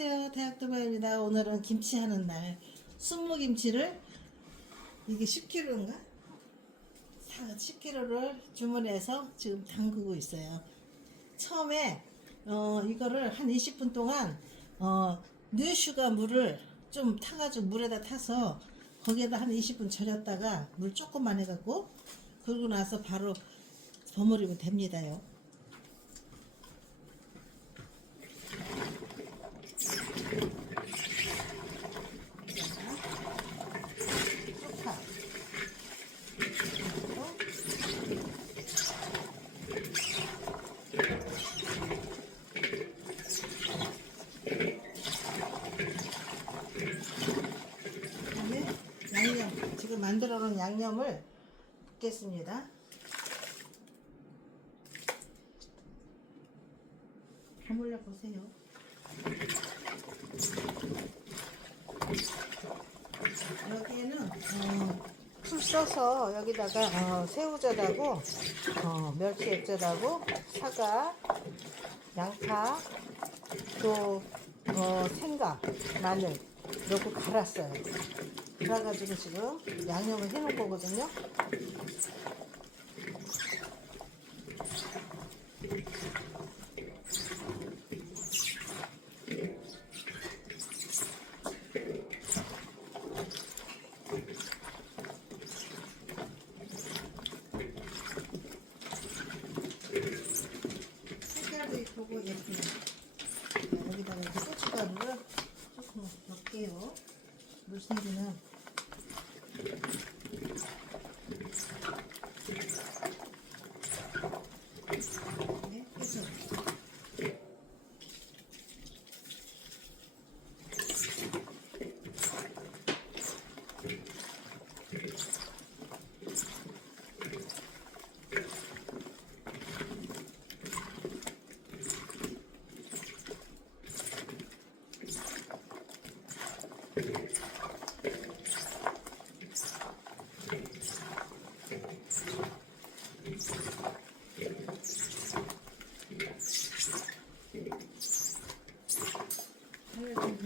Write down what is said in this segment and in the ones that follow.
안녕하세요. 대학도바입니다. 오늘은 김치 하는 날. 순무김치를 이게 10kg인가? 10kg를 주문해서 지금 담그고 있어요. 처음에 어, 이거를 한 20분 동안 어, 뉴슈가 물을 좀 타가지고 물에다 타서 거기에다 한 20분 절였다가 물 조금만 해갖고 그러고 나서 바로 버무리면 됩니다요. 쪽파. 그리고 그다음에 양념. 지금 만들어 양념을 붓겠습니다. 버물려 보세요. 여기에는 어, 풀 써서 여기다가 어, 새우젓하고 어, 멸치 액젓하고 사과, 양파, 또 어, 생강, 마늘 넣고 갈았어요. 그래가지고 지금 양념을 해놓은 거거든요. 색깔도 예쁘고 예쁘네. 자, 여기다가 이제 고춧가루를 조금 넣을게요. 물생기는 네, 해서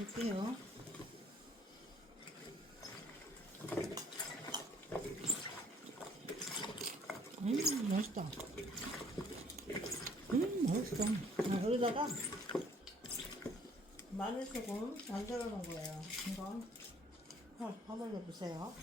볼게요. 음, 맛있다. 음, 맛있어. 아, 여기다가 마늘 소금 만들어 놓은 거예요. 이거 한- 한번 해보세요.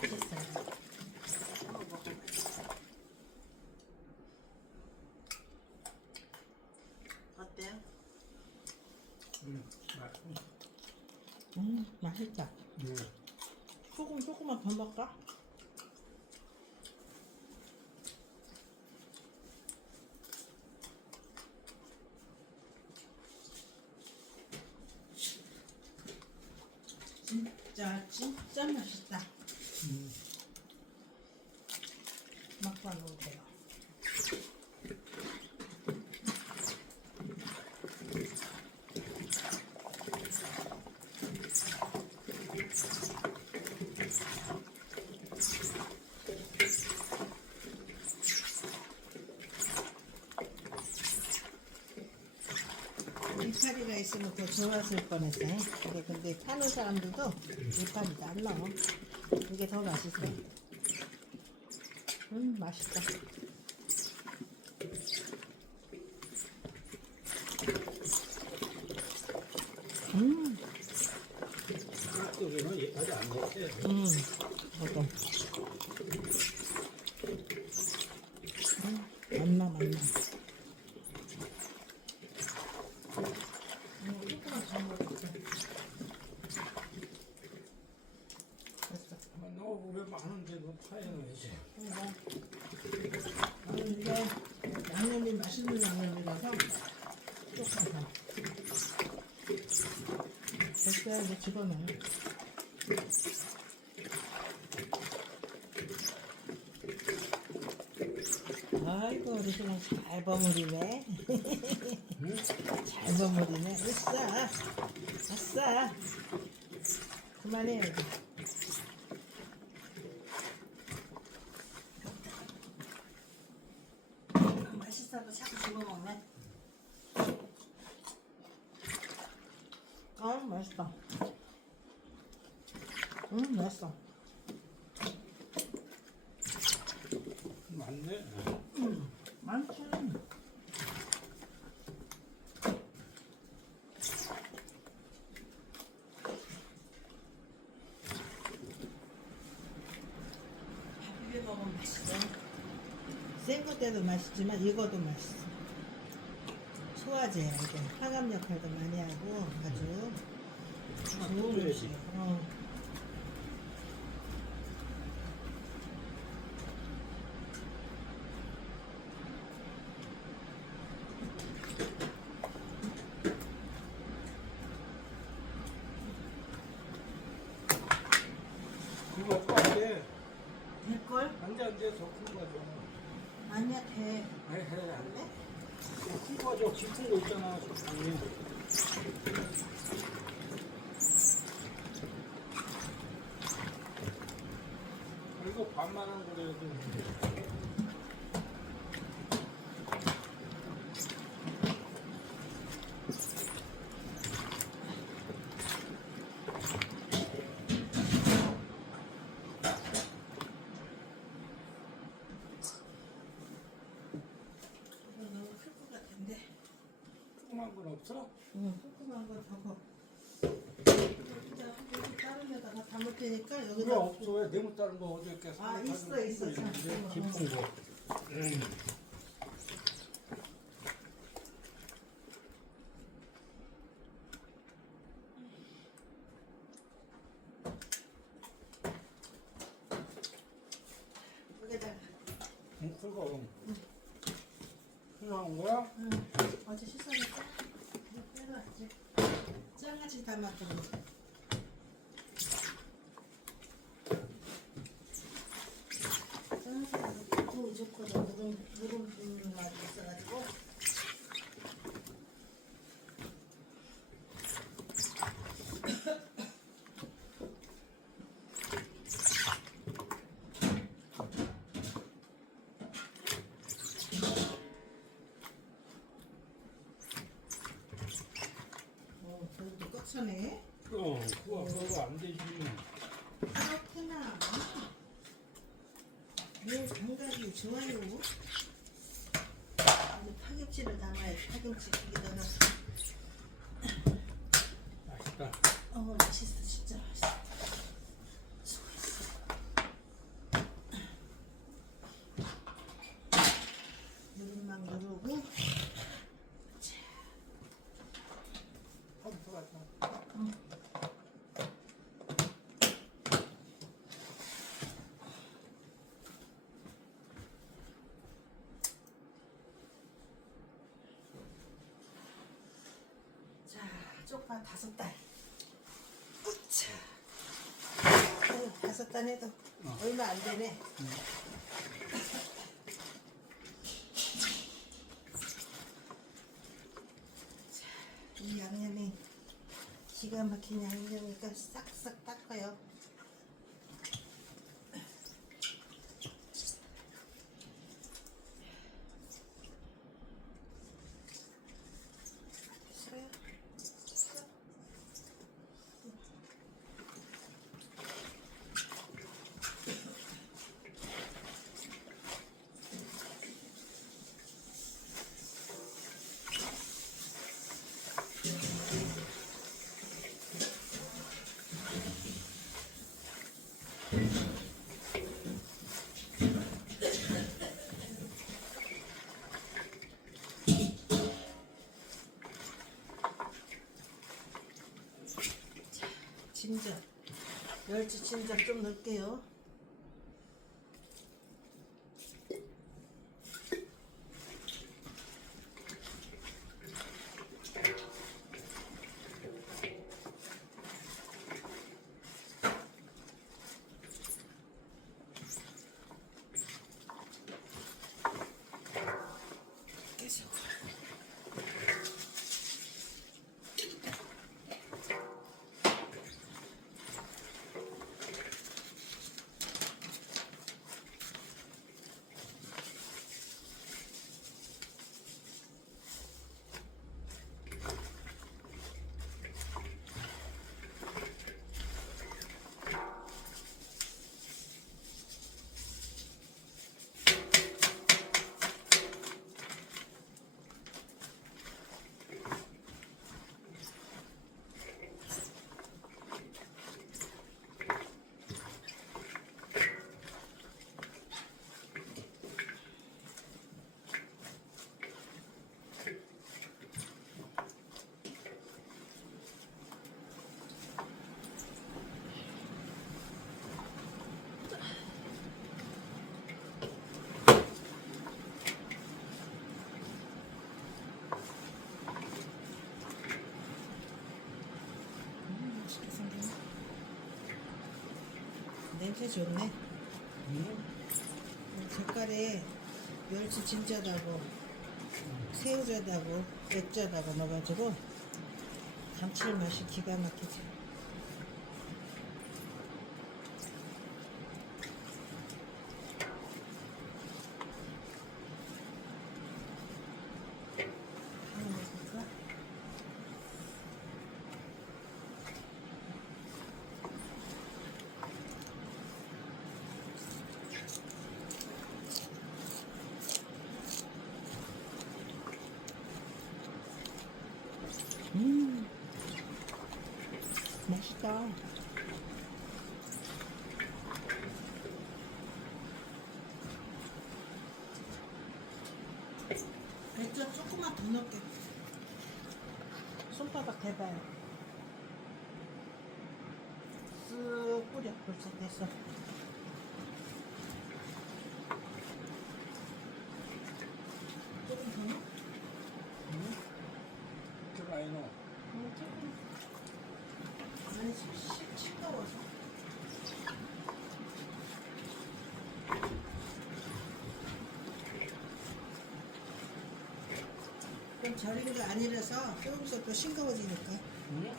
됐어요. 어때요? 음, 맛있네. 음, 맛있다. 음, 소금 조금만 더 넣을까? 진짜 진짜 맛있다. 음. 맛봐 놓으세요. 이파리가 있으면 더 좋았을 뻔했어요. 근데, 근데 파는 사람들도 이파리도 안 넣어. 이게 더 맛있어. 음, 맛있다. 음, 먹었어요. 음, 저도. 음, 맛나, 맛나. 음, 조금만 더 먹을게. 됐어. 너 왜 많은데 너 파야지. 나는 이게 양념이 맛있는 양념이 올려서 쪽파서 됐어요 이제 집어넣어 아이고 우리 신랑 잘 버무리네. 잘 버무리네. 으쌰 아싸. 그만해요 이제 맛있어도 자꾸 집어먹네. 아 맛있다. 음 맛있어. 맞네. 많지 밥 비벼 먹으면 맛있어. 생거 때도 맛있지만 익어도 맛있어. 소화제야 이게 항암 역할도 많이 하고 아주 좋은 음식. 어. 그거 안돼. 될걸? 안돼 안돼 더큰 거죠. 아니야 돼 아니 해 안돼. 네? 큰 거죠. 깊은 거 있잖아. 적당히. 이거 반만한 거라도. 이거 너무 클 것 같은데 조그만 건 없어? 응, 조그만 거 저거. 다른 데다가 담을 테니까 왜 여기다. 없어? 왜 네모 다른 거 어디 이렇게 아, 있어, 있어. 있는데. 깊은 거. 음. 여기다가. 응, 그거. 필요한 거야? 응. 어제 딱 담았거든. 짱아지 보통 좋거든. 누름 누름 붓는 맛이 있어가지고. 어, 차네. 어, 그거 그거 안 되지. 그렇구나. 내 감각이 좋아요. 이제 파김치를 담아야지. 파김치 여기다가. 맛있다. 어, 맛있어. 진짜 맛있어. 수고했어. 누름막 누르고. 자, 펌프가자 자, 쪽파 다섯 단. 우차. 아유, 다섯 단 해도 얼마 안 되네. 자, 이 양념이 기가 막힌 양념이니까 싹싹 닦아요. 됐어요? 진저 멸치 진저 좀 넣을게요. 음, 맛있게 생겼네. 냄새 좋네. 응? 젓갈에 멸치 진짜다고 새우젓하고 액젓하고 넣어가지고 감칠맛이 기가 막히지. 하나 먹을까? 음, 맛있다. 액젓 조금만 더 넣을게. 손바닥 대봐요. 쓱 뿌려. 벌써 됐어. 조금 더 넣어? 응? 저 많이 넣어. 음, 조금. 아니, 시- 싱거워서. 그럼 절인 게 아니라서 조금 있어 또 싱거워지니까. 응?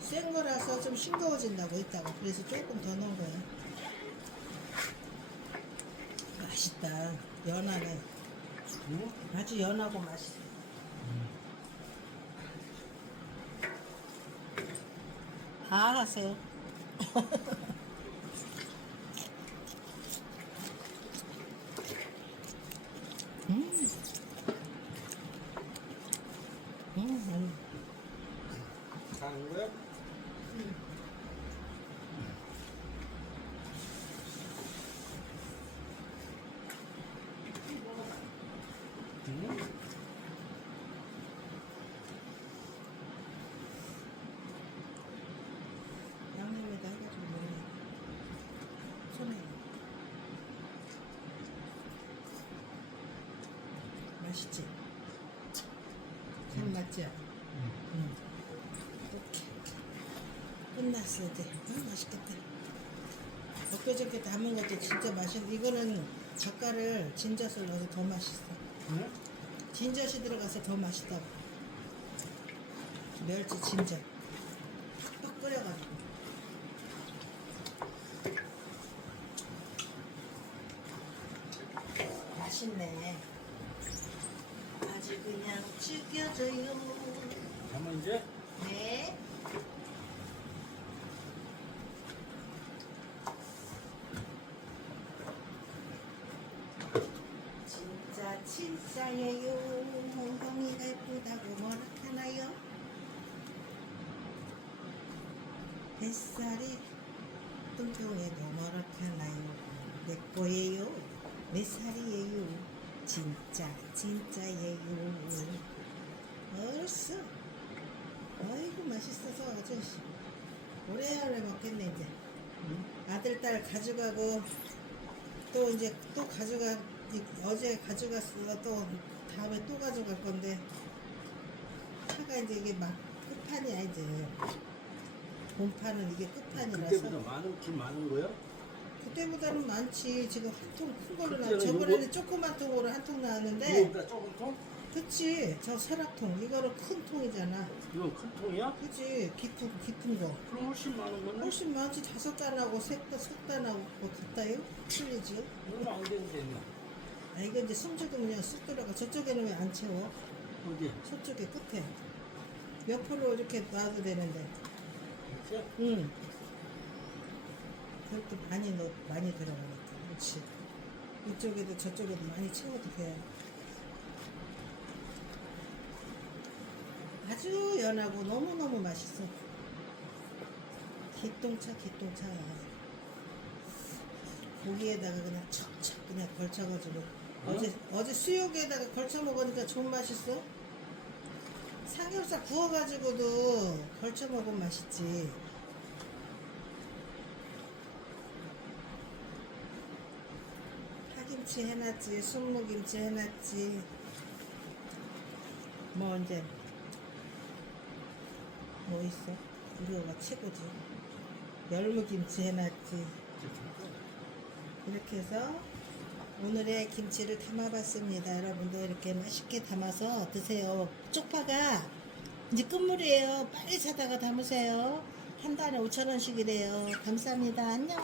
센 거라서 좀 싱거워진다고 했다가 그래서 조금 더 넣은 거야. 맛있다. 연하네. 응? 아주 연하고 맛있어. 다 하세 요. 음. 음, 음. 가는 거야? 응? 양념에다 해가지고 먹네. 손에. 맛있지? 잘 맞지? 응. 오케이. 끝났어, 이제. 아, 맛있겠다. 엊그저께 담은 것도 진짜 맛있어. 이거는 젓갈을 진젓을 넣어서 더 맛있어. 응? 진젓이 들어가서 더 맛있다고. 멸치 진젓. 딱 끓여가지고. 맛있네. 죽여줘요. 가면 이제? 네. 진짜 진짜예요. 엉덩이가 예쁘다고 뭐라 하나요? 뱃살이 뚱뚱해도 뭐라 하나요? 내 거예요. 몇 살이에요? 진짜 진짜예요. 얼쑤. 아이고 맛있어서 아주 오래오래 먹겠네 이제. 응? 아들 딸 가져가고 또 이제 또 가져가 이- 어제 가져갔어 또 다음에 또 가져갈 건데 차가 이제 이게 막 끝판이야 이제 본판은 이게 끝판이라서 그때보다 많은 줄 많은 거야? 그때보다는 많지 지금 한 통 큰 걸로 나 그때는 저번에는 요거- 조그만 통으로 한 통 나왔는데 이거보다 조금 더? 그치 저 설악통 이거는 큰 통이잖아 이건 큰 통이야? 그치 깊은 깊은 거 그럼 훨씬 많은 거네? 훨씬 많지 다섯 단하고 색단 석단하고 뭐 같다요? 틀리지? 이건 안 되는데 이거. 아 이거 이제 숨죽으면 그냥 쑥 들어가 저쪽에는 왜 안 채워? 어디? 저쪽에 끝에 옆으로 이렇게 놔도 되는데 이렇게? 응 그렇게 많이 넣 많이 들어가니까 그렇지 이쪽에도 저쪽에도 많이 채워도 돼 아주 연하고 너무너무 맛있어. 기똥차 기똥차. 고기에다가 그냥 척척 그냥 걸쳐가지고. 어 제 어제 수육에다가 걸쳐 먹으니까 좋은 맛있어? 삼겹살 구워가지고도 걸쳐 먹으면 맛있지. 파김치 해놨지 순무김치 해놨지. 뭐 이제 뭐 있어 이거가 최고지 열무김치 해놨지 이렇게 해서 오늘의 김치를 담아봤습니다. 여러분도 이렇게 맛있게 담아서 드세요. 쪽파가 이제 끝물이에요. 빨리 사다가 담으세요. 한 달에 5천원씩이래요. 감사합니다. 안녕.